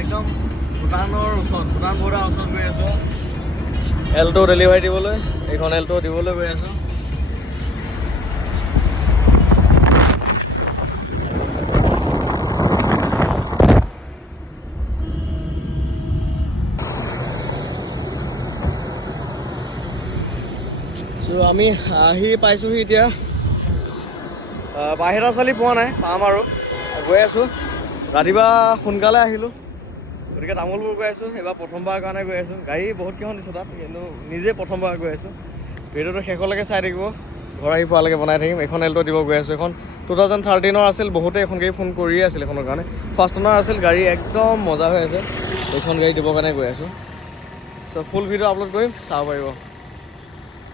একদম ভূটানৰ ওচৰত, ভূটান বৰ্ডাৰ ওচৰত গৈ আছোঁ। এল্টো ডেলিভাৰী দিবলৈ, এইখন এল্টো দিবলৈ গৈ আছোঁ। আমি আহি পাইছোঁহি এতিয়া। বাহিৰা চালি পোৱা নাই, পাম আৰু গৈ আছোঁ। ৰাতিপুৱা সোনকালে আহিলোঁ, গতিকে তামোলবোৰ গৈ আছোঁ। এইবাৰ প্ৰথমবাৰৰ কাৰণে গৈ আছোঁ। গাড়ী বহুতকেইখন দিছোঁ তাত, কিন্তু নিজে প্ৰথমবাৰ গৈ আছোঁ। ভিডিঅ'টো শেষলৈকে চাই থাকিব, ঘৰ আহি পোৱালৈকে বনাই থাকিম। এখন এল্টো দিব গৈ আছোঁ। এখন 2013 আছিল, বহুতে এখন গাড়ী ফোন কৰিয়ে আছিল এখনৰ কাৰণে। ফাৰ্ষ্ট অনাৰ আছিল, গাড়ী একদম মজা হৈ আছে। এইখন গাড়ী দিবৰ কাৰণে গৈ আছোঁ। চ' ফুল ভিডিঅ' আপলোড কৰিম, চাব পাৰিব।